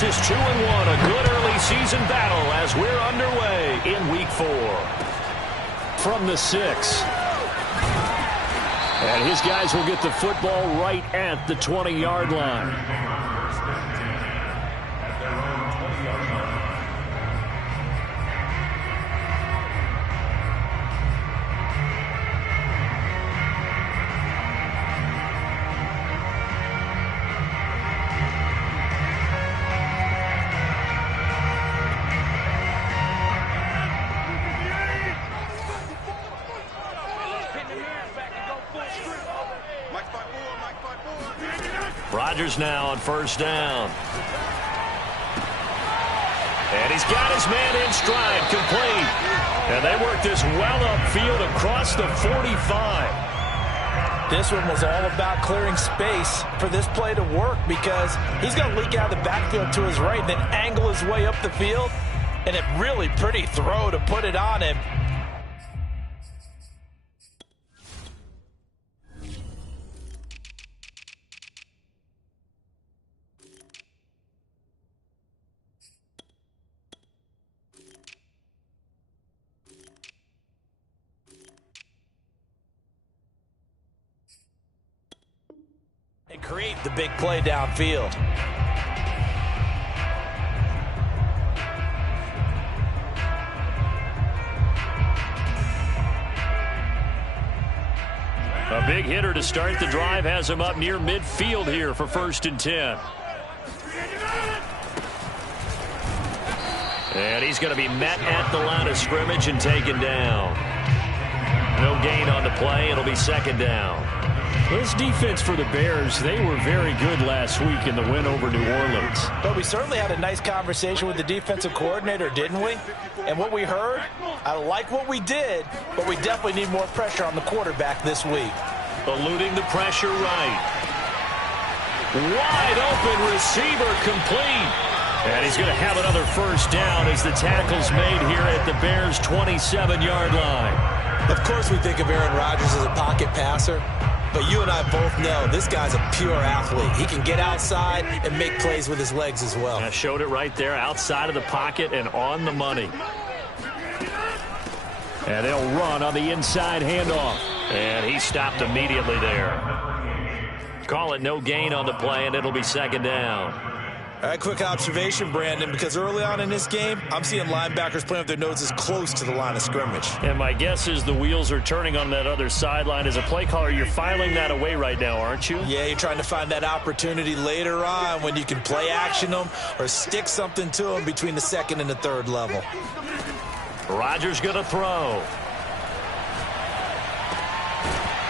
This is 2-1, a good early season battle as we're underway in Week 4. From the 6. And his guys will get the football right at the 20-yard line. Rodgers now on first down. And he's got his man in stride, complete. And they work this well upfield across the 45. This one was all about clearing space for this play to work because he's going to leak out of the backfield to his right and then angle his way up the field. And a really pretty throw to put it on him. And create the big play downfield. A big hitter to start the drive has him up near midfield here for 1st and 10. And he's going to be met at the line of scrimmage and taken down. No gain on the play. It'll be 2nd down. This defense for the Bears, they were very good last week in the win over New Orleans. But we certainly had a nice conversation with the defensive coordinator, didn't we? And what we heard, I like what we did, but we definitely need more pressure on the quarterback this week. Eluding the pressure right. Wide open receiver complete. And he's going to have another first down as the tackle's made here at the Bears' 27-yard line. Of course we think of Aaron Rodgers as a pocket passer. But you and I both know this guy's a pure athlete. He can get outside and make plays with his legs as well. I showed it right there, outside of the pocket and on the money. And they'll run on the inside handoff. And he stopped immediately there. Call it no gain on the play, and it'll be 2nd down. All right, quick observation, Brandon, because early on in this game, I'm seeing linebackers playing with their noses close to the line of scrimmage. And my guess is the wheels are turning on that other sideline. As a play caller, you're filing that away right now, aren't you? Yeah, you're trying to find that opportunity later on when you can play action them or stick something to them between the 2nd and the 3rd level. Rodgers going to throw.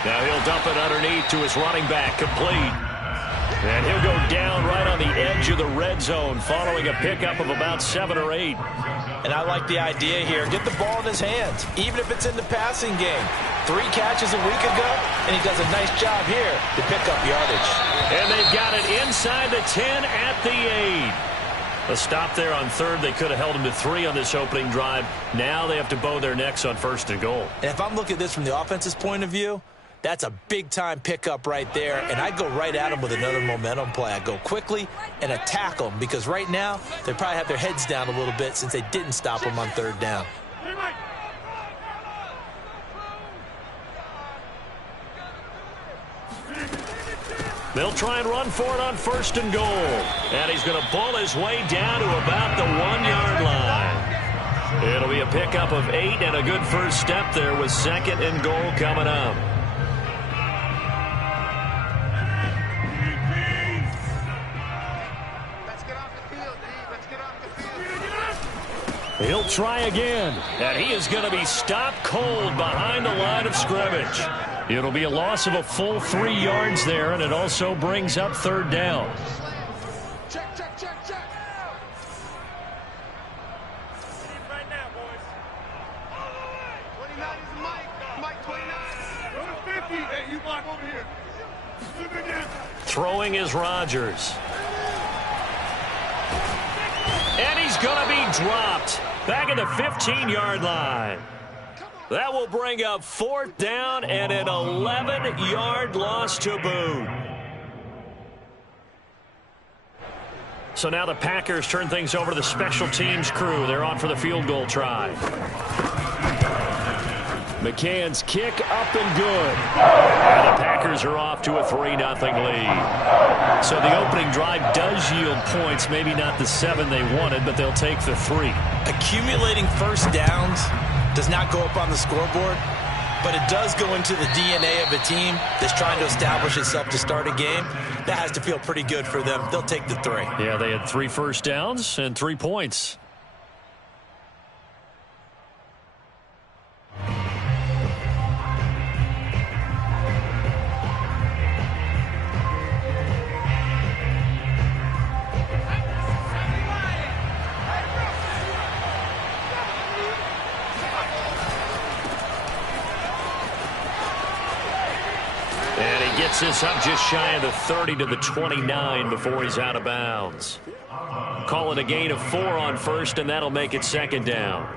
Now he'll dump it underneath to his running back, complete. And he'll go down right on the edge of the red zone following a pickup of about 7 or 8. And I like the idea here. Get the ball in his hands, even if it's in the passing game. 3 catches a week ago, and he does a nice job here to pick up yardage. And they've got it inside the 10 at the 8. A stop there on 3rd. They could have held him to 3 on this opening drive. Now they have to bow their necks on 1st and goal. And if I'm looking at this from the offense's point of view, that's a big-time pickup right there, and I go right at them with another momentum play. I go quickly and attack them because right now they probably have their heads down a little bit since they didn't stop them on 3rd down. They'll try and run for it on 1st and goal. And he's going to pull his way down to about the 1-yard line. It'll be a pickup of 8 and a good first step there with 2nd and goal coming up. He'll try again, and he is going to be stopped cold behind the line of scrimmage. It'll be a loss of a full 3 yards there, and it also brings up 3rd down. Check, check, check, check. Right now, boys. All the way. 29 is Mike. Mike 29. Go to 50. Hey, you block over here. Throwing is Rodgers. And he's going to be dropped. Back at the 15-yard line. That will bring up 4th down and an 11-yard loss to boot. So now the Packers turn things over to the special teams crew. They're on for the field goal try. McCann's kick up and good. And the Packers are off to a 3-0 lead. So the opening drive does yield points. Maybe not the 7 they wanted, but they'll take the 3. Accumulating first downs does not go up on the scoreboard, but it does go into the DNA of a team that's trying to establish itself to start a game. That has to feel pretty good for them. They'll take the 3. Yeah, they had 3 first downs and 3 points. Gets this up just shy of the 30 to the 29 before he's out of bounds. Call it a gain of 4 on first, and that'll make it 2nd down.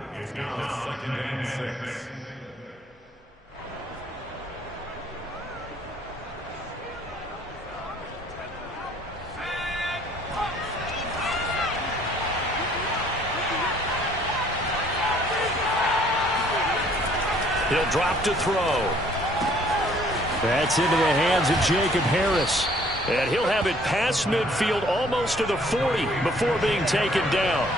He'll drop to throw. That's into the hands of Jacob Harris. And he'll have it past midfield almost to the 40 before being taken down.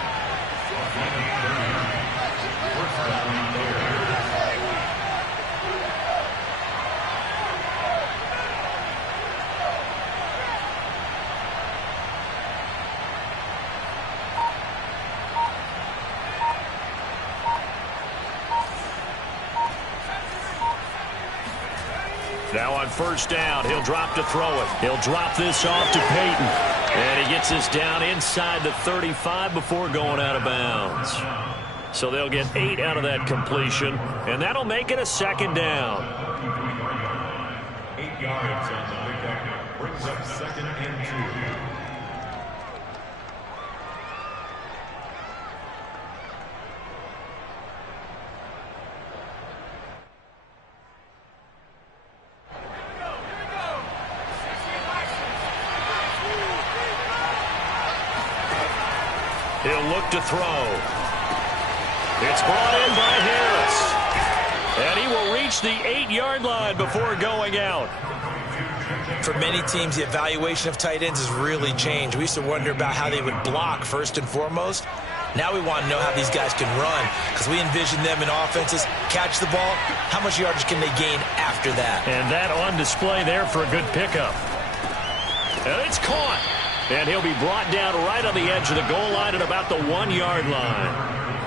Now on first down, he'll drop to throw it. He'll drop this off to Peyton. And he gets this down inside the 35 before going out of bounds. So they'll get 8 out of that completion, and that'll make it a 2nd down. 8 yards on the pickup. Brings up 2nd and 2. He'll look to throw. It's brought in by Harris. And he will reach the 8-yard line before going out. For many teams, the evaluation of tight ends has really changed. We used to wonder about how they would block first and foremost. Now we want to know how these guys can run, because we envision them in offenses catch the ball. How much yardage can they gain after that? And that on display there for a good pickup. And it's caught. And he'll be brought down right on the edge of the goal line at about the 1-yard line.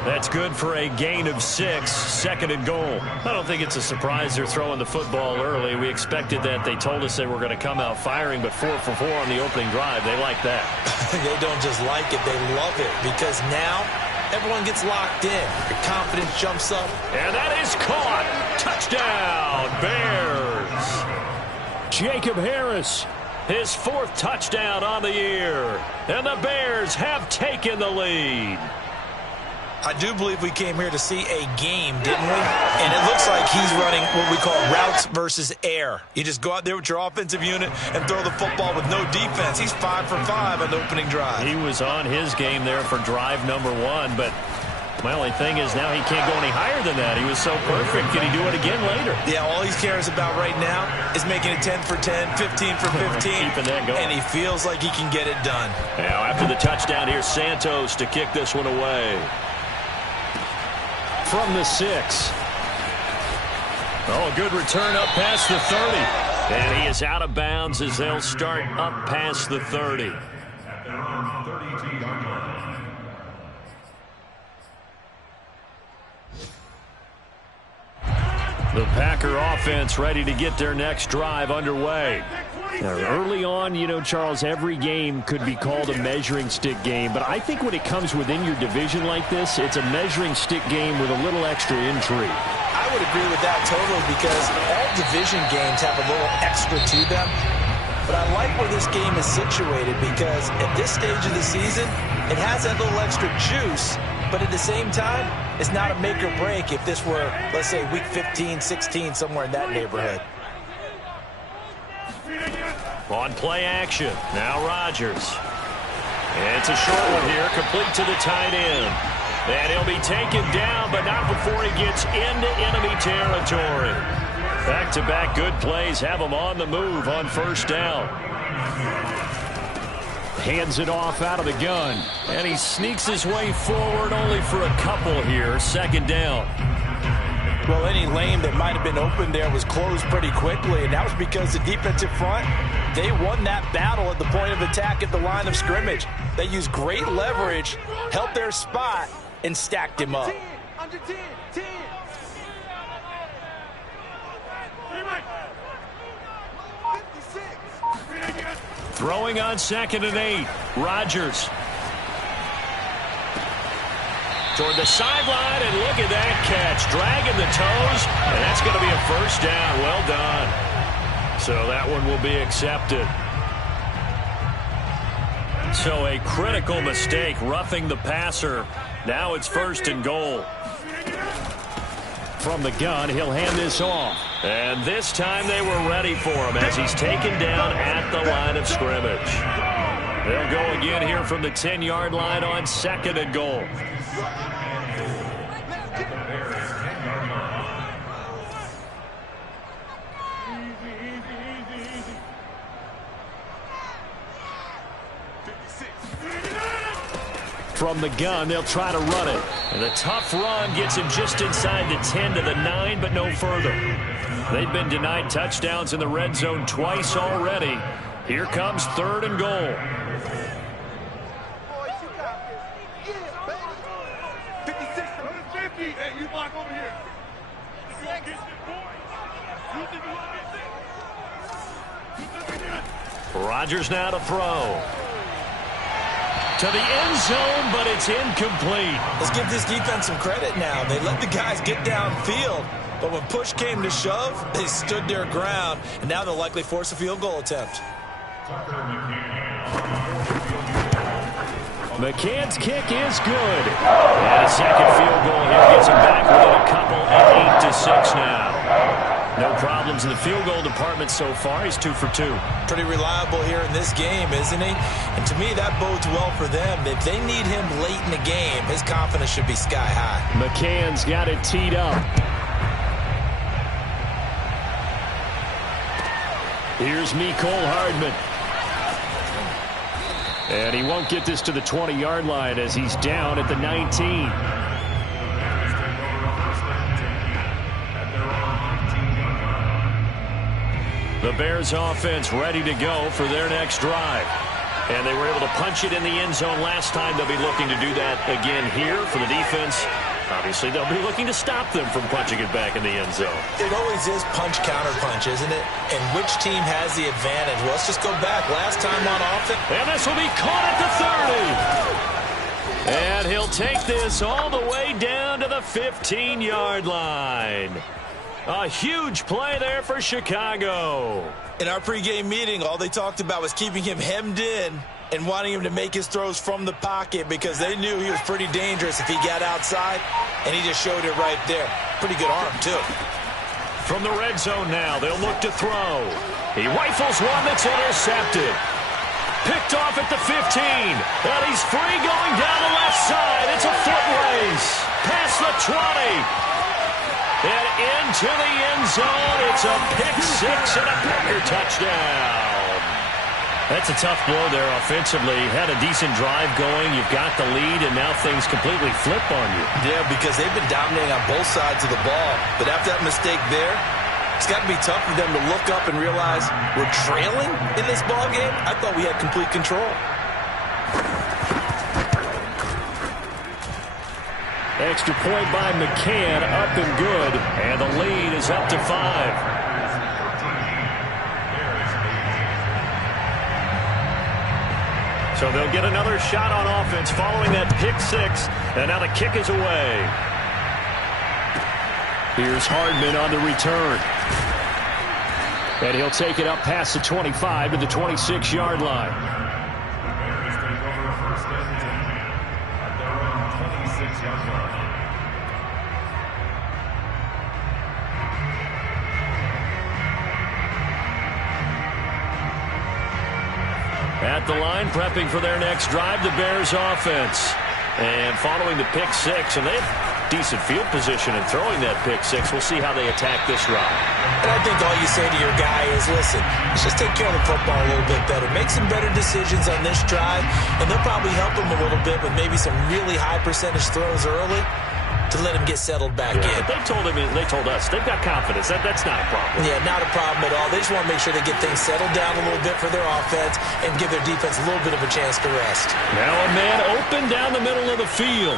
That's good for a gain of 6, 2nd and goal. I don't think it's a surprise they're throwing the football early. We expected that. They told us they were going to come out firing, but 4 for 4 on the opening drive. They like that. They don't just like it, they love it, because now everyone gets locked in. Your confidence jumps up. And that is caught. Touchdown, Bears. Jacob Harris, his 4th touchdown on the year. And the Bears have taken the lead. I do believe we came here to see a game, didn't we? And it looks like he's running what we call routes versus air. You just go out there with your offensive unit and throw the football with no defense. He's 5 for 5 on the opening drive. He was on his game there for drive number 1, but my only thing is now he can't go any higher than that. He was so perfect. Can he do it again later? Yeah, all he cares about right now is making it 10 for 10, 15 for 15. Keeping that going. And he feels like he can get it done. Now after the touchdown, here's Santos to kick this one away. From the 6. Oh, good return up past the 30. And he is out of bounds as they'll start up past the 30. The Packer offense ready to get their next drive underway. Now, early on, you know, Charles, every game could be called a measuring stick game. But I think when it comes within your division like this, it's a measuring stick game with a little extra intrigue. I would agree with that totally, because all division games have a little extra to them. But I like where this game is situated, because at this stage of the season, it has that little extra juice. But at the same time, it's not a make or break if this were, let's say, week 15, 16, somewhere in that neighborhood. On play action, now Rodgers. It's a short one here, complete to the tight end. And he'll be taken down, but not before he gets into enemy territory. Back-to-back good plays have him on the move on first down. Hands it off out of the gun. And he sneaks his way forward only for a couple here. Second down. Well, any lane that might have been open there was closed pretty quickly, and that was because the defensive front, they won that battle at the point of attack at the line of scrimmage. They used great leverage, held their spot, and stacked him up. Under 10, 10. Throwing on 2nd and 8. Rodgers. Toward the sideline, and look at that catch. Dragging the toes, and that's going to be a first down. Well done. So that one will be accepted. So a critical mistake, roughing the passer. Now it's 1st and goal. From the gun, he'll hand this off. And this time they were ready for him as he's taken down at the line of scrimmage. They'll go again here from the 10-yard line on 2nd and goal. From the gun, they'll try to run it. And a tough run gets him just inside the 10 to the 9, but no further. They've been denied touchdowns in the red zone twice already. Here comes 3rd and goal. Boys, you got this. Yeah, baby. 56. 50. Hey, you block over here. Rodgers now to throw. To the end zone, but it's incomplete. Let's give this defense some credit now. They let the guys get downfield, but when push came to shove, they stood their ground, and now they'll likely force a field goal attempt. McCann's kick is good. And a second field goal here gets him back within a couple at 8-6 now. No problems in the field goal department so far. He's 2 for 2. Pretty reliable here in this game, isn't he? And to me, that bodes well for them. If they need him late in the game, his confidence should be sky high. McCann's got it teed up. Here's Mecole Hardman. And he won't get this to the 20-yard line as he's down at the 19. The Bears offense ready to go for their next drive. And they were able to punch it in the end zone last time. They'll be looking to do that again here for the defense. Obviously, they'll be looking to stop them from punching it back in the end zone. It always is punch-counter-punch, isn't it? And which team has the advantage? Well, let's just go back. Last time on offense. And this will be caught at the 30. And he'll take this all the way down to the 15-yard line. A huge play there for Chicago. In our pregame meeting, all they talked about was keeping him hemmed in and wanting him to make his throws from the pocket because they knew he was pretty dangerous if he got outside, and he just showed it right there. Pretty good arm, too. From the red zone now, they'll look to throw. He rifles one that's intercepted. Picked off at the 15, and he's free going down the left side. It's a foot race. Past the 20. And into the end zone, it's a pick-6 and a Packer touchdown. That's a tough blow there offensively. Had a decent drive going. You've got the lead, and now things completely flip on you. Yeah, because they've been dominating on both sides of the ball. But after that mistake there, it's got to be tough for them to look up and realize we're trailing in this ball game. I thought we had complete control. Extra point by McCann, up and good. And the lead is up to 5. So they'll get another shot on offense following that pick-6. And now the kick is away. Here's Hardman on the return. And he'll take it up past the 25 to the 26-yard line. At the line, prepping for their next drive, the Bears offense. And following the pick six, and they have decent field position in throwing that pick six. We'll see how they attack this route. And I think all you say to your guy is, listen, let's just take care of the football a little bit better. Make some better decisions on this drive, and they'll probably help him a little bit with maybe some really high percentage throws early to let him get settled back in. They told us, they've got confidence. That's not a problem. Yeah, not a problem at all. They just want to make sure they get things settled down a little bit for their offense and give their defense a little bit of a chance to rest. Now a man open down the middle of the field.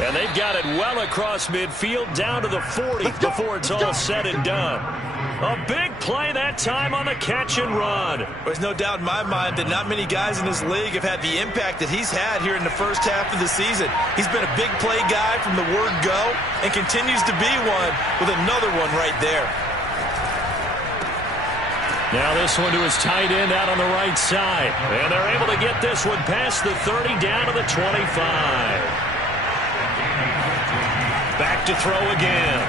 And they've got it well across midfield down to the 40 before it's all said and done. A big play that time on the catch and run. There's no doubt in my mind that not many guys in this league have had the impact that he's had here in the first half of the season. He's been a big play guy from the word go and continues to be one with another one right there. Now this one to his tight end out on the right side. And they're able to get this one past the 30 down to the 25. Back to throw again.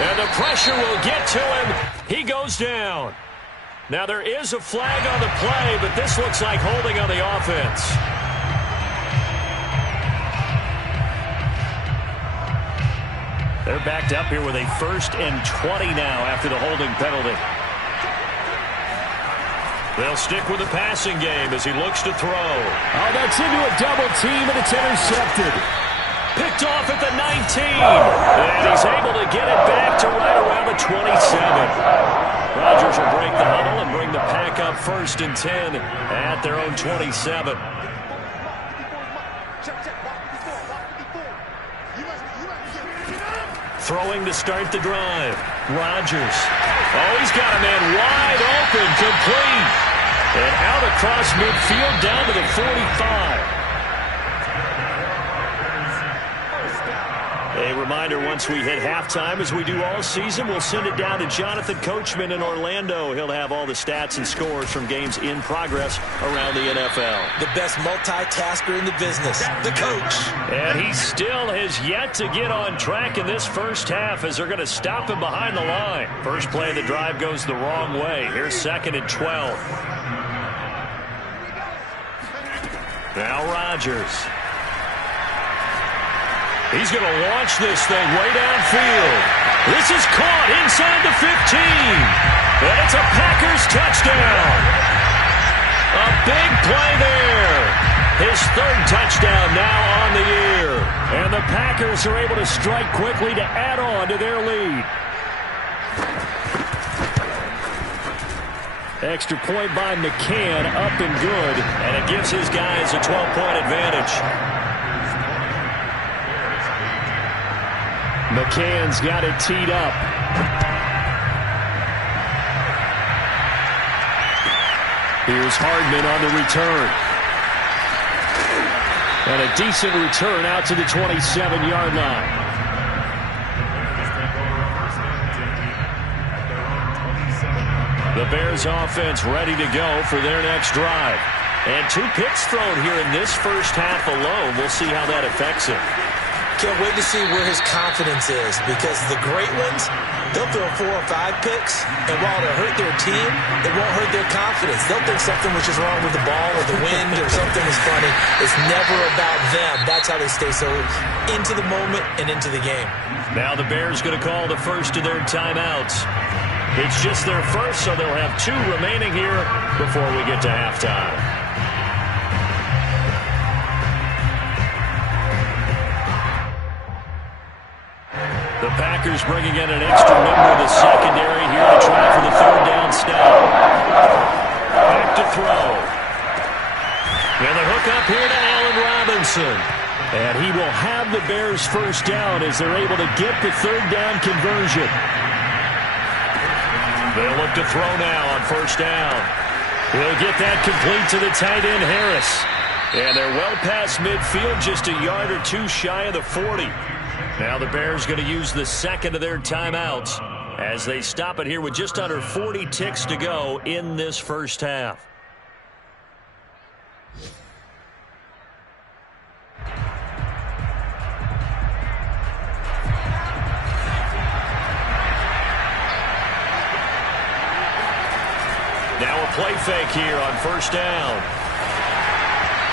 And the pressure will get to him. He goes down. Now there is a flag on the play, but this looks like holding on the offense. They're backed up here with a 1st and 20 now after the holding penalty. They'll stick with the passing game as he looks to throw. Oh, that's into a double team, and it's intercepted. Picked off at the 19. And he's able to get it back to right around the 27. Rodgers will break the huddle and bring the pack up 1st and 10 at their own 27. Throwing to start the drive. Rodgers. Oh, he's got a man wide open, complete. And out across midfield down to the 45. A reminder, once we hit halftime, as we do all season, we'll send it down to Jonathan Coachman in Orlando. He'll have all the stats and scores from games in progress around the NFL. The best multitasker in the business, the coach. And he still has yet to get on track in this first half as they're going to stop him behind the line. First play of the drive goes the wrong way. Here's 2nd and 12. Now Rodgers. He's going to launch this thing way downfield. This is caught inside the 15. And it's a Packers touchdown. A big play there. His 3rd touchdown now on the year. And the Packers are able to strike quickly to add on to their lead. Extra point by McCann, up and good. And it gives his guys a 12-point advantage. McCann's got it teed up. Here's Hardman on the return. And a decent return out to the 27-yard line. The Bears offense ready to go for their next drive. And 2 picks thrown here in this first half alone. We'll see how that affects him. Can't wait to see where his confidence is, because the great ones, they'll throw 4 or 5 picks, and while it'll hurt their team, it won't hurt their confidence. They'll think something was just wrong with the ball or the wind or something was funny. It's never about them. That's how they stay so into the moment and into the game. Now the Bears going to call the first of their timeouts. It's just their first, so they'll have 2 remaining here before we get to halftime. The Packers bringing in an extra member of the secondary here to try for the 3rd down snap. Back to throw. And the hook up here to Allen Robinson. And he will have the Bears' first down as they're able to get the 3rd down conversion. They'll look to throw now on 1st down. He'll get that complete to the tight end, Harris. And they're well past midfield, just a yard or 2 shy of the 40. Now the Bears going to use the 2nd of their timeouts as they stop it here with just under 40 ticks to go in this first half. play fake here on first down.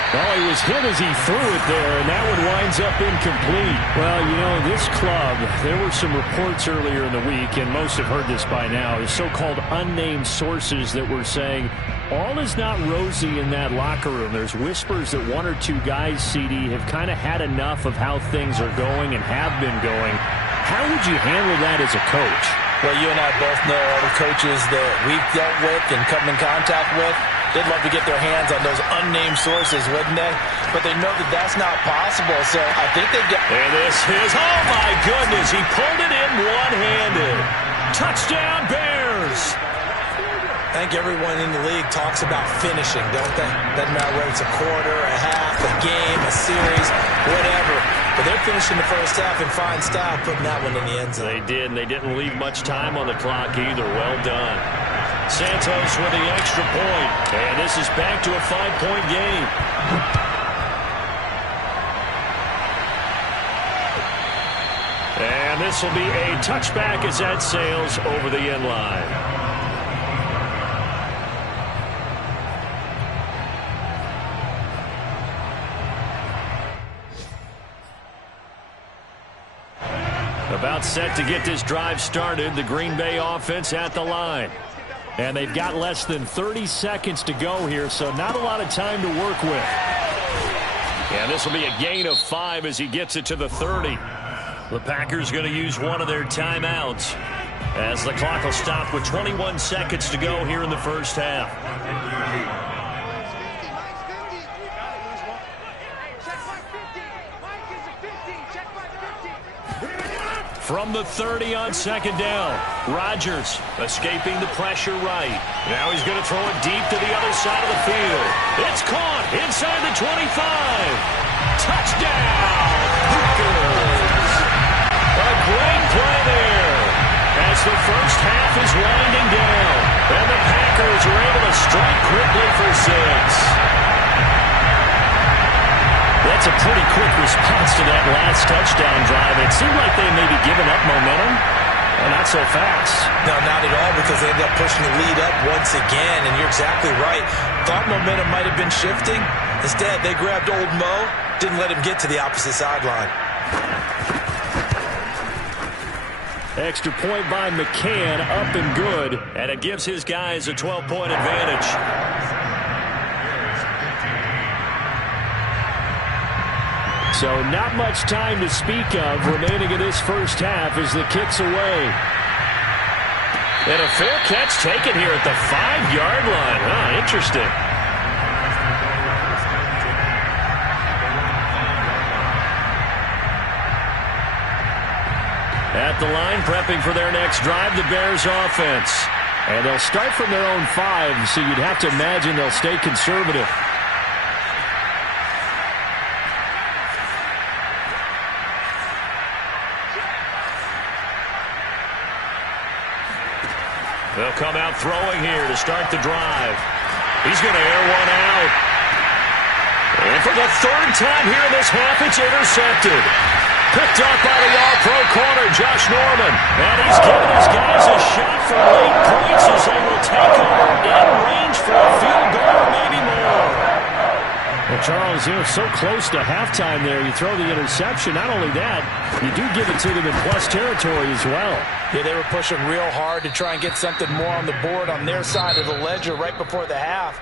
Well, he was hit as he threw it there, and that one winds up incomplete. Well, you know, this club, there were some reports earlier in the week, and most have heard this by now, the so-called unnamed sources that were saying all is not rosy in that locker room. There's whispers that one or two guys, CD, have kind of had enough of how things are going and have been going. How would you handle that as a coach? Well, you and I both know all the coaches that we've dealt with and come in contact with. They'd love to get their hands on those unnamed sources, wouldn't they? But they know that that's not possible, so I think they get... And this is, oh my goodness, he pulled it in one-handed. Touchdown, Bears! I think everyone in the league talks about finishing, don't they? Doesn't matter whether it's a quarter, a half, a game, a series, whatever. But they're finishing the first half in fine style, putting that one in the end zone. They did, and they didn't leave much time on the clock either. Well done. Santos with the extra point, and this is back to a 5-point game. And this will be a touchback as that sails over the end line. About set to get this drive started, the Green Bay offense at the line. And they've got less than 30 seconds to go here, so not a lot of time to work with. And this will be a gain of 5 as he gets it to the 30. The Packers going to use one of their timeouts as the clock will stop with 21 seconds to go here in the first half. From the 30 on second down, Rodgers escaping the pressure right. Now he's going to throw it deep to the other side of the field. It's caught inside the 25. Touchdown! Packers! A great play there as the first half is winding down. And the Packers are able to strike quickly for 6. That's a pretty quick response to that last touchdown drive. It seemed like they may be giving up momentum. Well, not so fast. No, not at all, because they ended up pushing the lead up once again, and you're exactly right. Thought momentum might have been shifting. Instead, they grabbed old Mo, didn't let him get to the opposite sideline. Extra point by McCann, up and good, and it gives his guys a 12-point advantage. So not much time to speak of remaining in this first half as the kick's away. And a fair catch taken here at the 5-yard line. Ah, interesting. At the line, prepping for their next drive, the Bears offense. And they'll start from their own 5, so you'd have to imagine they'll stay conservative. They'll come out throwing here to start the drive. He's going to air one out. And for the 3rd time here in this half, it's intercepted. Picked up by the all-pro corner, Josh Norman. And he's giving his guys a shot for late points as they will take over in range for a field goal, maybe more. Well, Charles, you know, so close to halftime there. You throw the interception. Not only that, you do give it to them in plus territory as well. Yeah, they were pushing real hard to try and get something more on the board on their side of the ledger right before the half.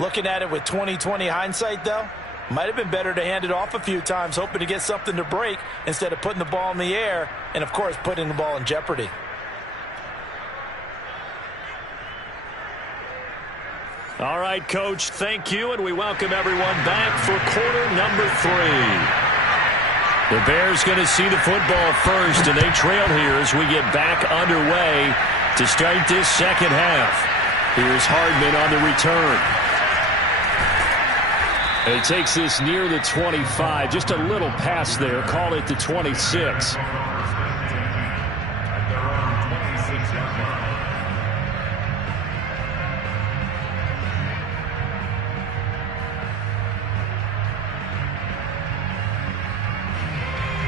Looking at it with 20/20 hindsight, though, might have been better to hand it off a few times, hoping to get something to break instead of putting the ball in the air and, of course, putting the ball in jeopardy. All right, Coach, thank you, and we welcome everyone back for quarter number 3. The Bears going to see the football first, and they trail here as we get back underway to start this second half. Here's Hardman on the return. And he takes this near the 25, just a little pass there, call it the 26.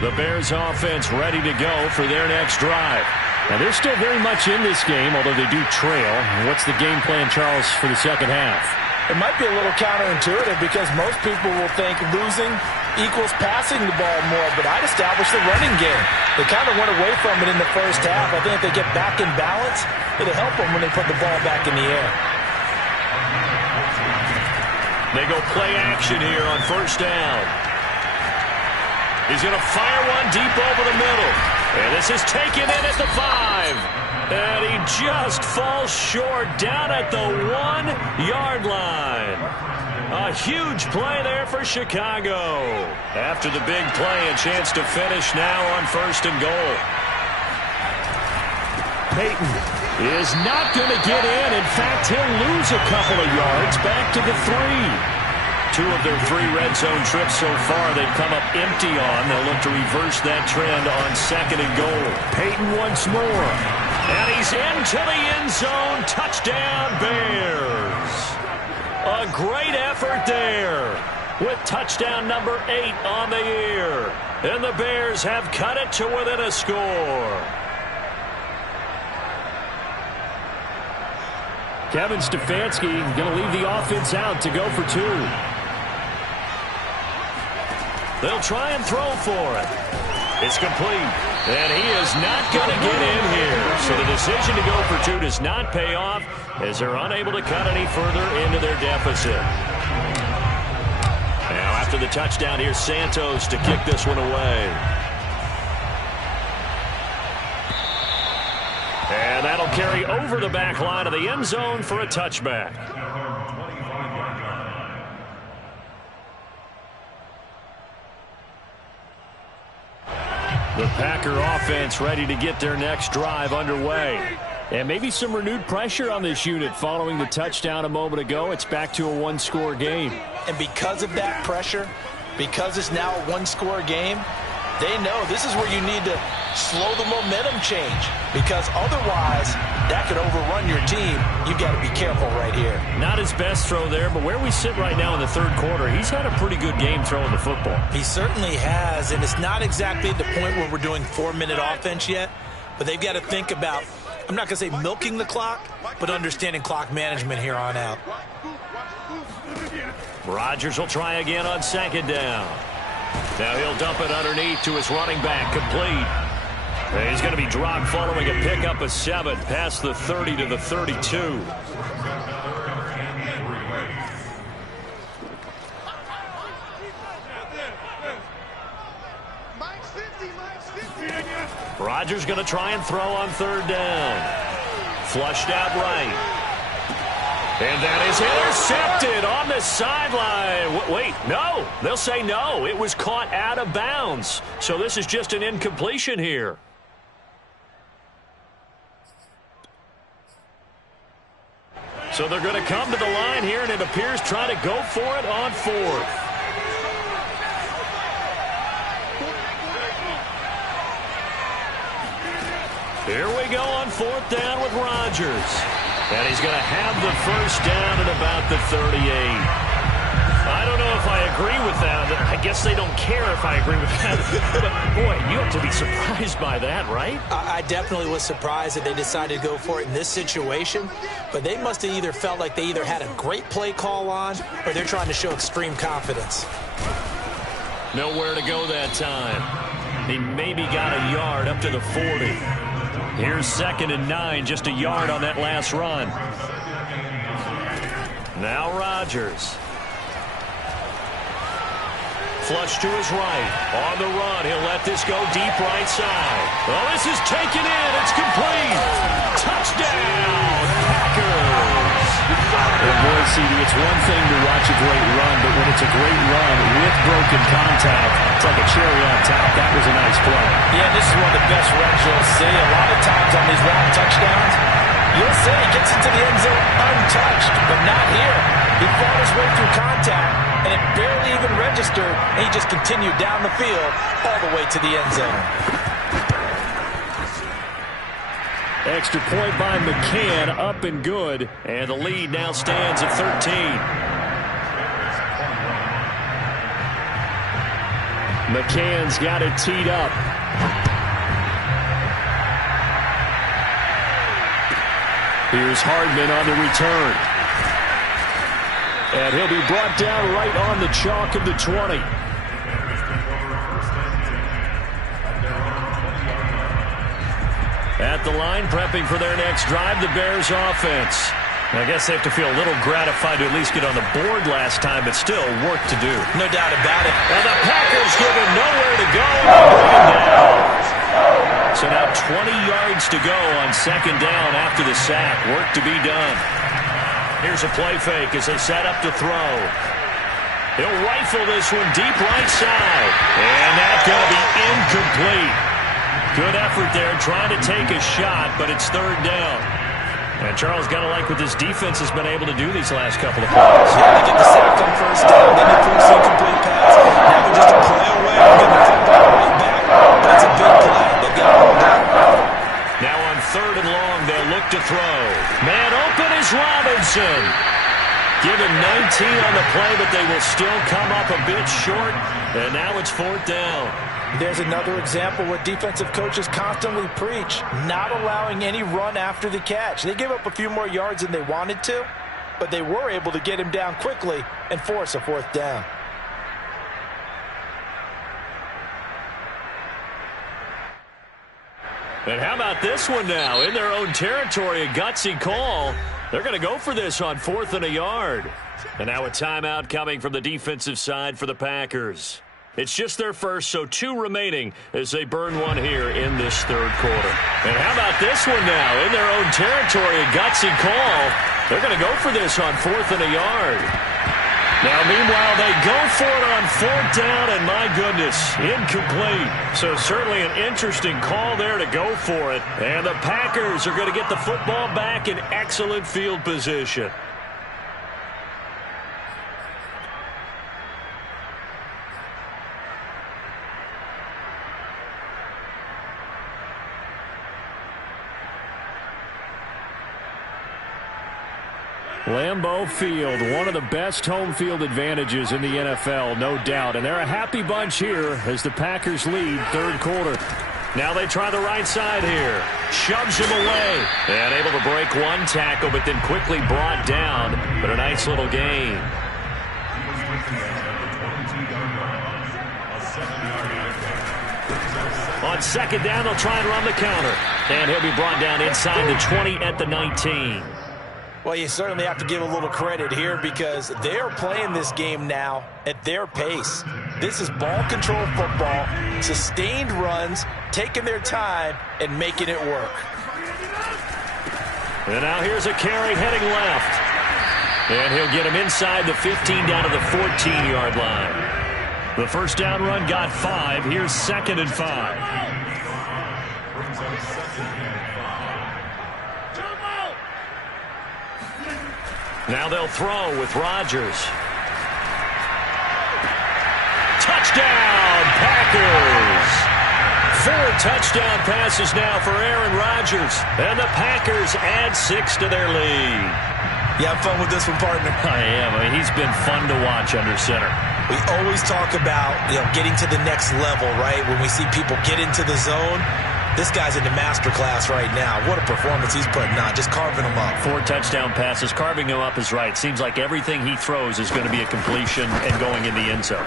The Bears offense ready to go for their next drive. Now, they're still very much in this game, although they do trail. What's the game plan, Charles, for the second half? It might be a little counterintuitive because most people will think losing equals passing the ball more, but I'd establish the running game. They kind of went away from it in the first half. I think if they get back in balance, it'll help them when they put the ball back in the air. They go play action here on first down. He's going to fire one deep over the middle. And this is taken in at the 5. And he just falls short down at the 1-yard line. A huge play there for Chicago. After the big play, a chance to finish now on first and goal. Peyton is not going to get in. In fact, he'll lose a couple of yards back to the 3. 2 of their 3 red zone trips so far they've come up empty on. They'll look to reverse that trend on second and goal. Peyton once more. And he's into the end zone. Touchdown, Bears. A great effort there with touchdown number 8 on the year. And the Bears have cut it to within a score. Kevin Stefanski going to leave the offense out to go for 2. They'll try and throw for it. It's complete. And he is not going to get in here. So the decision to go for 2 does not pay off as they're unable to cut any further into their deficit. Now after the touchdown, here's Santos to kick this one away. And that'll carry over the back line of the end zone for a touchback. The Packer offense ready to get their next drive underway. And maybe some renewed pressure on this unit following the touchdown a moment ago. It's back to a 1-score game. And because of that pressure, because it's now a 1-score game, they know this is where you need to slow the momentum change, because otherwise that could overrun your team. You've got to be careful right here. Not his best throw there, but where we sit right now in the third quarter, he's had a pretty good game throwing the football. He certainly has, and it's not exactly at the point where we're doing 4-minute offense yet, but they've got to think about, I'm not going to say milking the clock, but understanding clock management here on out. Rodgers will try again on second down. Now he'll dump it underneath to his running back, complete. And he's going to be dropped following a pickup of 7 past the 30 to the 32. Rodgers going to try and throw on third down. Flushed out right. And that is intercepted on the sideline. Wait, no. They'll say no. It was caught out of bounds. So this is just an incompletion here. So they're going to come to the line here, and it appears trying to go for it on 4th. Here we go on 4th down with Rodgers. And he's going to have the first down at about the 38. I don't know if I agree with that. I guess they don't care if I agree with that. But, boy, you have to be surprised by that, right? I definitely was surprised that they decided to go for it in this situation. But they must have either felt like they either had a great play call on or they're trying to show extreme confidence. Nowhere to go that time. He maybe got a yard up to the 40. Here's 2nd and 9, just a yard on that last run. Now Rodgers. Flush to his right. On the run, he'll let this go deep right side. Well, this is taken in. It's complete. Touchdown, Packers. Well, boy, CD, it's one thing to watch a great run, but when it's a great run with broken contact, it's like a cherry on top. That was a nice play. Yeah, this is one of the best runs you'll see. A lot of times on these long touchdowns, you'll see he gets into the end zone untouched, but not here. He fought his way through contact, and it barely even registered, and he just continued down the field all the way to the end zone. Extra point by McCann, up and good. And the lead now stands at 13. McCann's got it teed up. Here's Hardman on the return. And he'll be brought down right on the chalk of the 20. At the line, prepping for their next drive, the Bears offense. I guess they have to feel a little gratified to at least get on the board last time, but still work to do. No doubt about it. And the Packers give him nowhere to go and bring him down. So now 20 yards to go on second down after the sack. Work to be done. Here's a play fake as they set up to throw. He'll rifle this one deep right side. And that's going to be incomplete. Good effort there trying to take a shot, but it's third down. And Charles got to like what this defense has been able to do these last couple of plays. Yeah, they get the sack on first down. They get force incomplete pass. Now we're just a play away from getting the football right back. That's a big play. They've got it all done. Now on third and long, they'll look to throw. Man open is Robinson. Give him 19 on the play, but they will still come up a bit short. And now it's fourth down. There's another example what defensive coaches constantly preach, not allowing any run after the catch. They gave up a few more yards than they wanted to, but they were able to get him down quickly and force a fourth down. And how about this one now? In their own territory, a gutsy call. They're going to go for this on fourth and a yard. And now a timeout coming from the defensive side for the Packers. It's just their first, so 2 remaining as they burn one here in this third quarter. And how about this one now? In their own territory, a gutsy call. They're going to go for this on fourth and a yard. Now, meanwhile, they go for it on fourth down, and my goodness, incomplete. So certainly an interesting call there to go for it. And the Packers are going to get the football back in excellent field position. Lambeau Field, one of the best home field advantages in the NFL, no doubt. And they're a happy bunch here as the Packers lead third quarter. Now they try the right side here. Shoves him away. And able to break one tackle, but then quickly brought down. But a nice little gain. On second down, they'll try and run the counter. And he'll be brought down inside the 20 at the 19. Well, you certainly have to give a little credit here because they are playing this game now at their pace. This is ball control football, sustained runs, taking their time, and making it work. And now here's a carry heading left. And he'll get him inside the 15 down to the 14-yard line. The first down run got 5. Here's second and 5. Now they'll throw with Rodgers. Touchdown, Packers! 4 touchdown passes now for Aaron Rodgers. And the Packers add 6 to their lead. You have fun with this one, partner? I am. I mean, he's been fun to watch under center. We always talk about, getting to the next level, right? When we see people get into the zone. This guy's in the master class right now. What a performance he's putting on, just carving them up. 4 touchdown passes. Carving them up is right. Seems like everything he throws is going to be a completion and going in the end zone.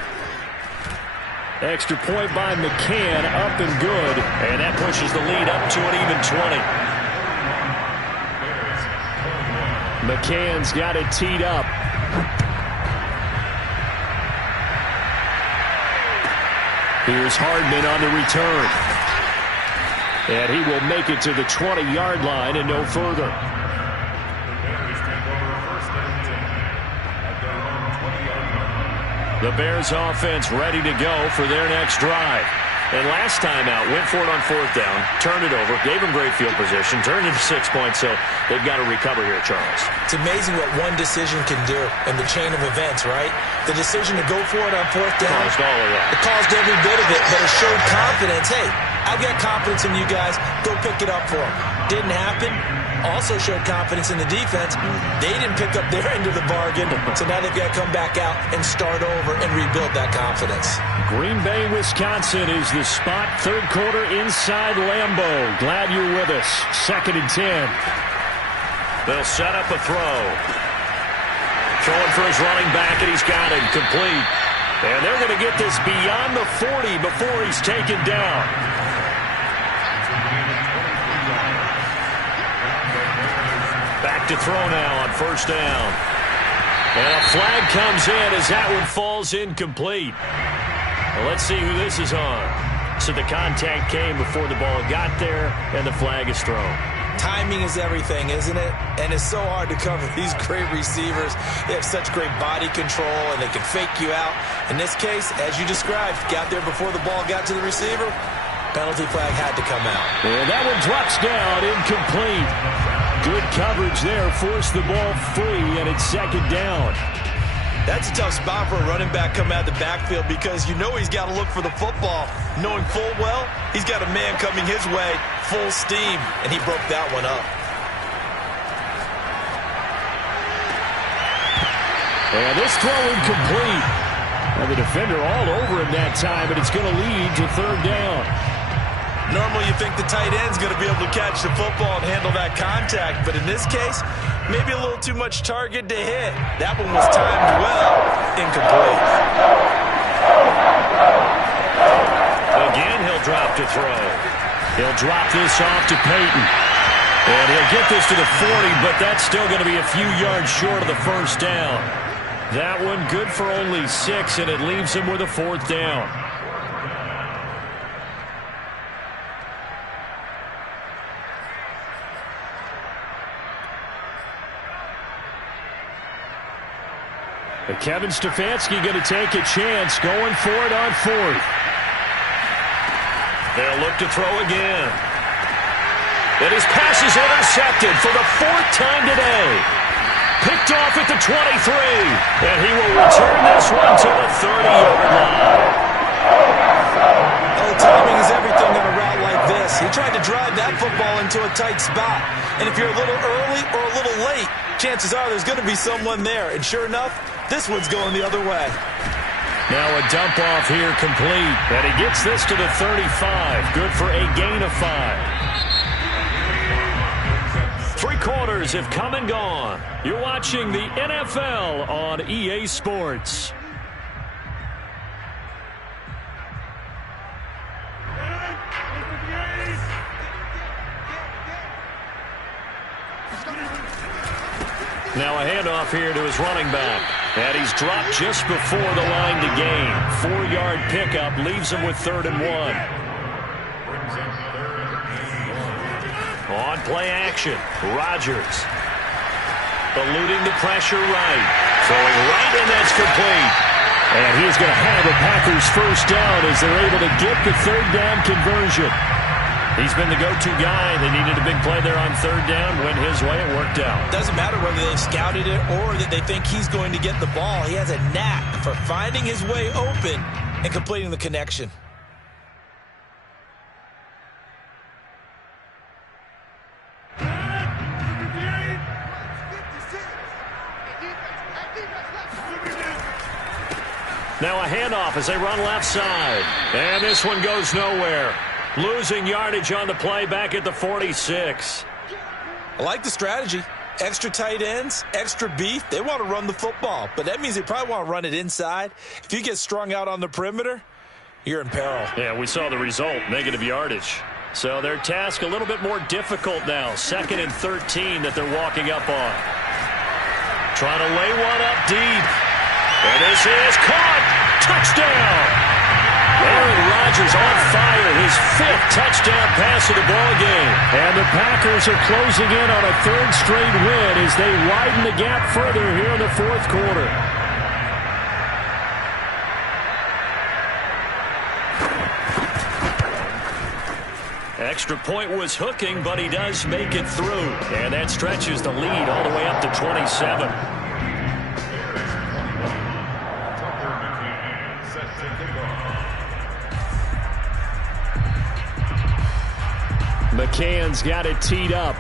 Extra point by McCann, up and good. And that pushes the lead up to an even 20. McCann's got it teed up. Here's Hardman on the return. And he will make it to the 20-yard line and no further. The Bears offense ready to go for their next drive. And last time out, went for it on fourth down, turned it over, gave them great field position, turned it to 6 points, so they've got to recover here, Charles. It's amazing what one decision can do in the chain of events, right? The decision to go for it on fourth down. Caused all of that. It caused every bit of it, but it showed confidence. Hey, I've got confidence in you guys. Go pick it up for them. Didn't happen. Also showed confidence in the defense. They didn't pick up their end of the bargain, so now they've got to come back out and start over and rebuild that confidence. Green Bay, Wisconsin is the spot. Third quarter inside Lambeau. Glad you're with us. 2nd and 10. They'll set up a throw. Throwing for his running back, and he's got it complete. And they're going to get this beyond the 40 before he's taken down. Back to throw now on first down. And a flag comes in as that one falls incomplete. Well, let's see who this is on. So the contact came before the ball got there, and the flag is thrown. Timing is everything, isn't it? And it's so hard to cover these great receivers. They have such great body control, and they can fake you out. In this case, as you described, got there before the ball got to the receiver. Penalty flag had to come out. And that one drops down, incomplete. Good coverage there, forced the ball free, and it's second down. That's a tough spot for a running back coming out of the backfield because you know he's got to look for the football, knowing full well he's got a man coming his way, full steam, and he broke that one up. And this throw incomplete. And the defender all over him that time, but it's going to lead to third down. Normally you think the tight end's going to be able to catch the football and handle that contact, but in this case, maybe a little too much target to hit. That one was timed well, incomplete. Again, he'll drop to throw. He'll drop this off to Peyton. And he'll get this to the 40, but that's still going to be a few yards short of the first down. That one good for only 6, and it leaves him with a fourth down. Kevin Stefanski going to take a chance, going for it on fourth. They'll look to throw again. And his pass is intercepted for the 4th time today. Picked off at the 23. And he will return this one to the 30-yard line. Oh, timing is everything on a route like this. He tried to drive that football into a tight spot. And if you're a little early or a little late, chances are there's going to be someone there. And sure enough, this one's going the other way. Now a dump off here complete. And he gets this to the 35. Good for a gain of 5. 3 quarters have come and gone. You're watching the NFL on EA Sports. Now a handoff here to his running back. And he's dropped just before the line to gain. 4-yard pickup leaves him with 3rd and 1. On play action, Rodgers. Eluding the pressure right. Throwing right, and that's complete. And he's going to have the Packers first down as they're able to get the 3rd down conversion. He's been the go-to guy. They needed a big play there on 3rd down. Went his way. It worked out. Doesn't matter whether they've scouted it or that they think he's going to get the ball. He has a knack for finding his way open and completing the connection. Now a handoff as they run left side. And this one goes nowhere. Losing yardage on the play back at the 46. I like the strategy. Extra tight ends, extra beef. They want to run the football, but that means they probably want to run it inside. If you get strung out on the perimeter, you're in peril. Yeah, we saw the result, negative yardage. So their task a little bit more difficult now. 2nd and 13 that they're walking up on. Trying to lay one up deep. And this is caught. Touchdown. Aaron Rodgers on fire, his 5th touchdown pass of the ball game. And the Packers are closing in on a 3rd straight win as they widen the gap further here in the 4th quarter. Extra point was hooking, but he does make it through. And that stretches the lead all the way up to 27. McCann's got it teed up.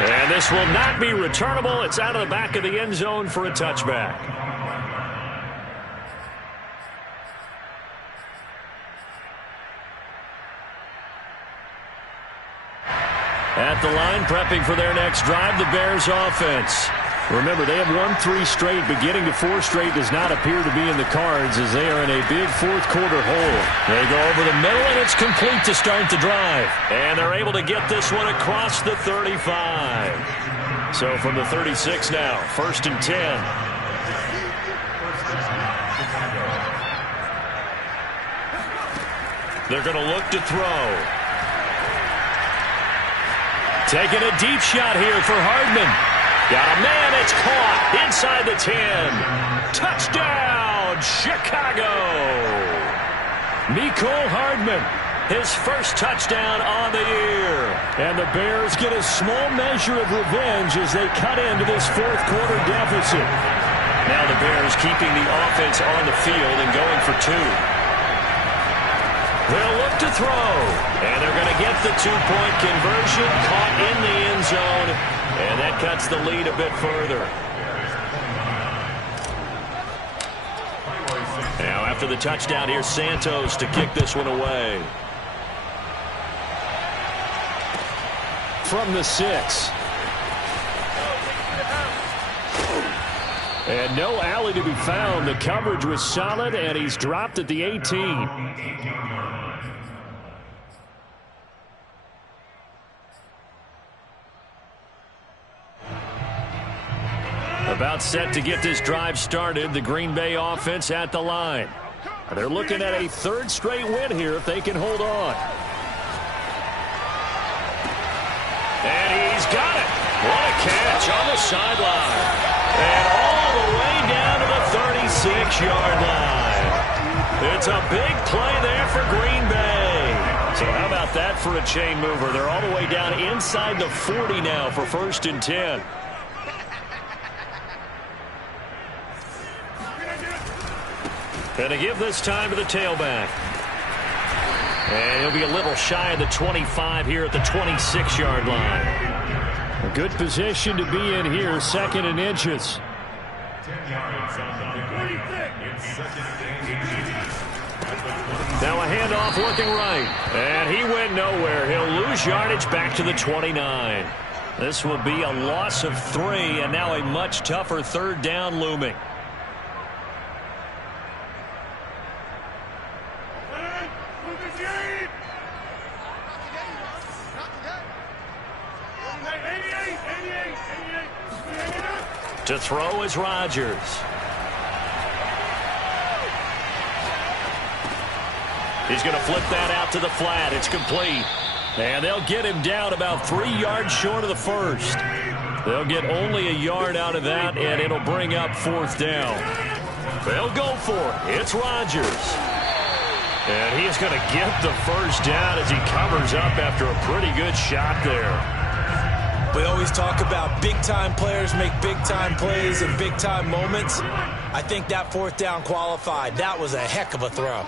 And this will not be returnable. It's out of the back of the end zone for a touchback. At the line, prepping for their next drive, the Bears offense. Remember, they have won 3 straight, but getting to 4 straight does not appear to be in the cards as they are in a big fourth-quarter hole. They go over the middle, and it's complete to start the drive. And they're able to get this one across the 35. So from the 36 now, 1st and 10. They're going to look to throw. Taking a deep shot here for Hardman. Got a man, it's caught inside the 10. Touchdown, Chicago. Mecole Hardman, his first touchdown on the year. And the Bears get a small measure of revenge as they cut into this fourth-quarter deficit. Now the Bears keeping the offense on the field and going for 2. They'll look to throw, and they're going to get the 2-point conversion, caught in the end zone, and that cuts the lead a bit further. Now after the touchdown, here's Santos to kick this one away. From the 6. And no alley to be found. The coverage was solid, and he's dropped at the 18. About set to get this drive started, the Green Bay offense at the line. They're looking at a 3rd straight win here if they can hold on. And he's got it. What a catch on the sideline. And all the way down to the 36-yard line. It's a big play there for Green Bay. So how about that for a chain mover? They're all the way down inside the 40 now for 1st and 10. And to give this time to the tailback. And he'll be a little shy of the 25 here at the 26-yard line. A good position to be in here, 2nd and inches. 10 yards on the play. It's 2nd and inches. Now a handoff looking right. And he went nowhere. He'll lose yardage back to the 29. This will be a loss of 3, and now a much tougher 3rd down looming. To throw is Rodgers. He's going to flip that out to the flat. It's complete. And they'll get him down about 3 yards short of the 1st. They'll get only a yard out of that, and it'll bring up 4th down. They'll go for it. It's Rodgers. And he's going to get the 1st down as he covers up after a pretty good shot there. We always talk about big-time players make big-time plays and big-time moments. I think that 4th down qualified. That was a heck of a throw.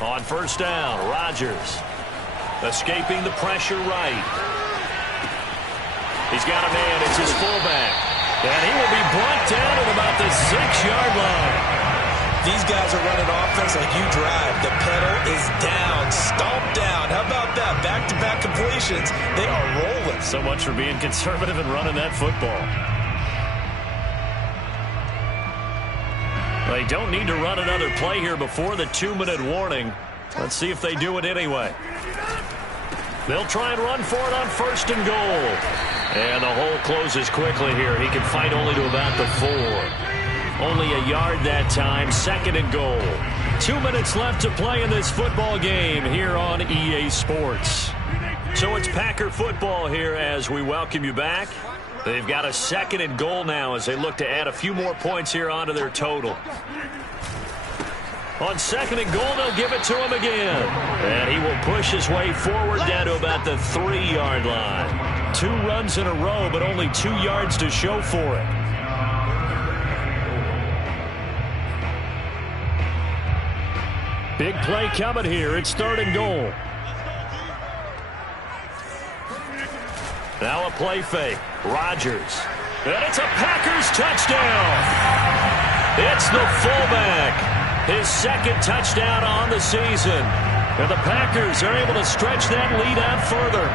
On 1st down, Rodgers escaping the pressure right. He's got a man. It's his fullback. And he will be brought down at about the 6-yard line. These guys are running offense like you drive. The pedal is down, stomped down. How about that? Back-to-back completions. They are rolling. So much for being conservative and running that football. They don't need to run another play here before the 2-minute warning. Let's see if they do it anyway. They'll try and run for it on 1st and goal. And the hole closes quickly here. He can fight only to about the 4. Only a yard that time, 2nd and goal. 2 minutes left to play in this football game here on EA Sports. So it's Packer football here as we welcome you back. They've got a 2nd and goal now as they look to add a few more points here onto their total. On 2nd and goal, they'll give it to him again. And he will push his way forward down to about the 3-yard line. 2 runs in a row, but only 2 yards to show for it. Big play coming here. It's 3rd and goal. Now a play fake. Rodgers. And it's a Packers touchdown. It's the fullback. His second touchdown on the season. And the Packers are able to stretch that lead out further.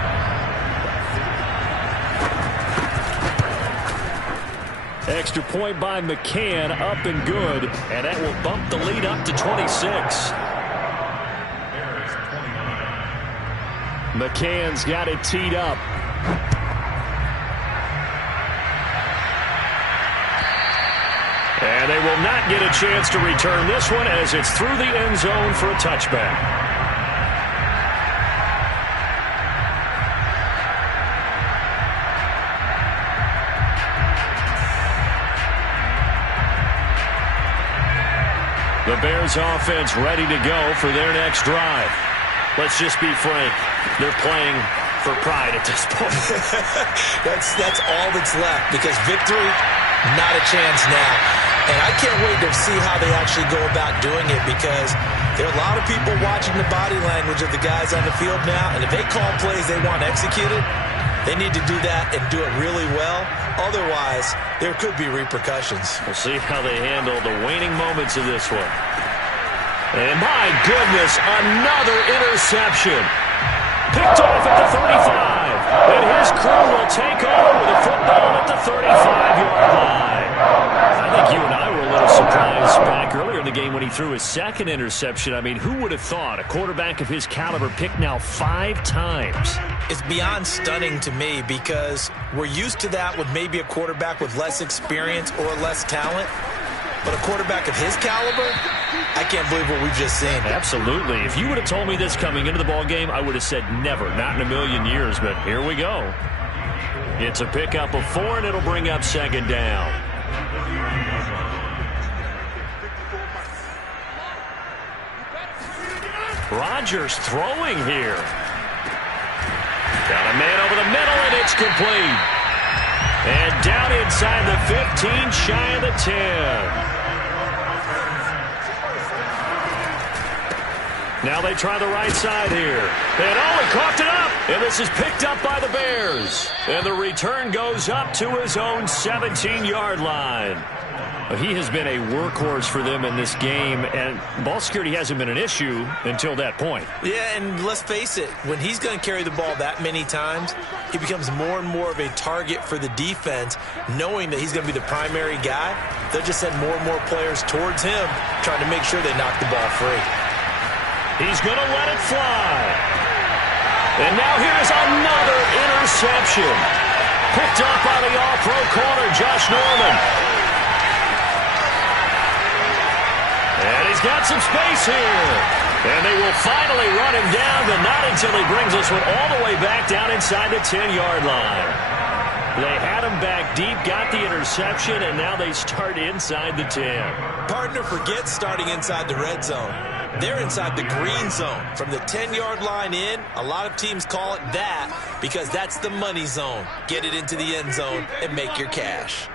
Extra point by McCann, up and good. And that will bump the lead up to 26. McCann's got it teed up. And they will not get a chance to return this one as it's through the end zone for a touchback. The Bears offense ready to go for their next drive. Let's just be frank. They're playing for pride at this point. That's all that's left because victory, not a chance now. And I can't wait to see how they actually go about doing it because there are a lot of people watching the body language of the guys on the field now. And if they call plays they want executed, they need to do that and do it really well. Otherwise, there could be repercussions. We'll see how they handle the waning moments of this one. And my goodness, another interception. Picked off at the 35. And his crew will take over with a football at the 35-yard line. I think you and I were a little surprised back earlier in the game when he threw his second interception. I mean, who would have thought a quarterback of his caliber picked now 5 times? It's beyond stunning to me because we're used to that with maybe a quarterback with less experience or less talent. But a quarterback of his caliber, I can't believe what we've just seen. Absolutely. If you would have told me this coming into the ballgame, I would have said never, not in a million years. But here we go. It's a pickup of 4, and it'll bring up second down. Rodgers throwing here. Got a man over the middle, and it's complete. And down inside the 15, shy of the 10. Now they try the right side here. And he coughed it up. And this is picked up by the Bears. And the return goes up to his own 17-yard line. He has been a workhorse for them in this game, and ball security hasn't been an issue until that point. Yeah, and let's face it, when he's going to carry the ball that many times, he becomes more and more of a target for the defense, knowing that he's going to be the primary guy. They'll just send more and more players towards him, trying to make sure they knock the ball free. He's going to let it fly. And now here's another interception. Picked up by the all-pro corner, Josh Norman. And he's got some space here. And they will finally run him down, but not until he brings this one all the way back down inside the 10-yard line. They had him back deep, got the interception, and now they start inside the 10. Partner forgets starting inside the red zone. They're inside the green zone. From the 10-yard line in, a lot of teams call it that because that's the money zone. Get it into the end zone and make your cash.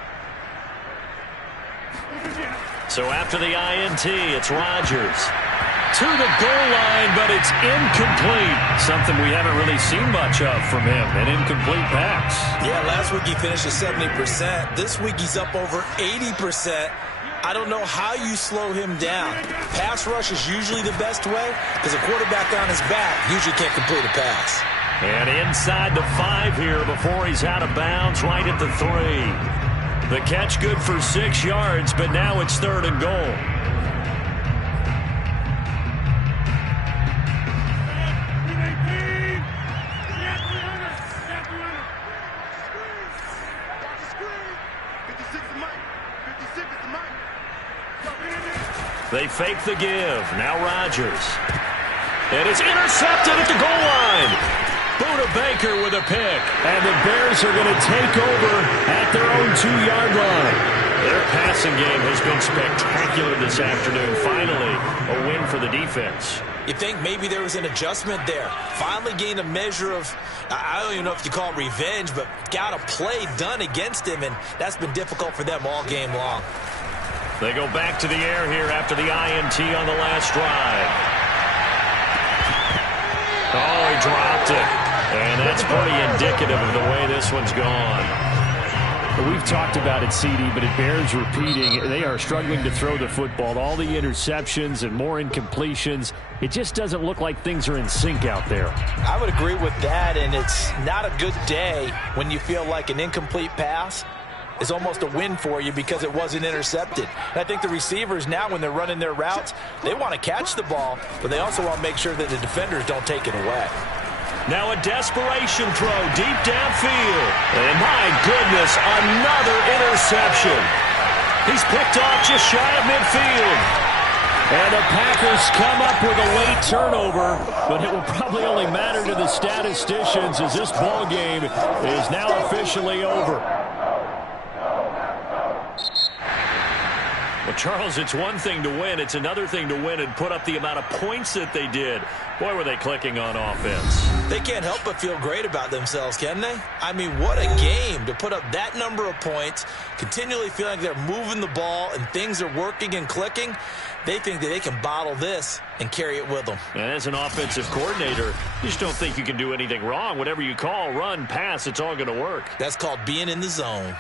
So after the INT, it's Rodgers to the goal line, but it's incomplete. Something we haven't really seen much of from him, an incomplete pass. Yeah, last week he finished at 70%. This week he's up over 80%. I don't know how you slow him down. Pass rush is usually the best way because a quarterback on his back usually can't complete a pass. And inside the 5 here before he's out of bounds, right at the 3. The catch good for 6 yards, but now it's 3rd and goal. They fake the give. Now Rodgers. And it's intercepted at the goal line. Buda Baker with a pick. And the Bears are going to take over at their own 2-yard line. Their passing game has been spectacular this afternoon. Finally, a win for the defense. You think maybe there was an adjustment there. Finally gained a measure of, I don't even know if you call it revenge, but got a play done against him, and that's been difficult for them all game long. They go back to the air here after the INT on the last drive. Oh, he dropped it. And that's pretty indicative of the way this one's gone. We've talked about it, CD, but it bears repeating. They are struggling to throw the football. All the interceptions and more incompletions. It just doesn't look like things are in sync out there. I would agree with that, and it's not a good day when you feel like an incomplete pass is almost a win for you because it wasn't intercepted. And I think the receivers now, when they're running their routes, they want to catch the ball, but they also want to make sure that the defenders don't take it away. Now a desperation throw deep downfield. And my goodness, another interception. He's picked off just shy of midfield. And the Packers come up with a late turnover, but it will probably only matter to the statisticians as this ball game is now officially over. Well, Charles, it's one thing to win. It's another thing to win and put up the amount of points that they did. Boy, were they clicking on offense. They can't help but feel great about themselves, can they? I mean, what a game to put up that number of points, continually feeling like they're moving the ball and things are working and clicking. They think that they can bottle this and carry it with them. And as an offensive coordinator, you just don't think you can do anything wrong. Whatever you call, run, pass, it's all going to work. That's called being in the zone.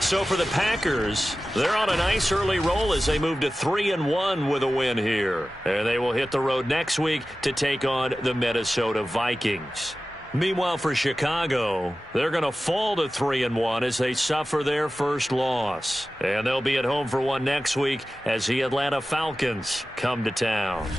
So for the Packers, they're on a nice early roll as they move to 3-1 with a win here. And they will hit the road next week to take on the Minnesota Vikings. Meanwhile, for Chicago, they're going to fall to 3-1 as they suffer their first loss. And they'll be at home for one next week as the Atlanta Falcons come to town.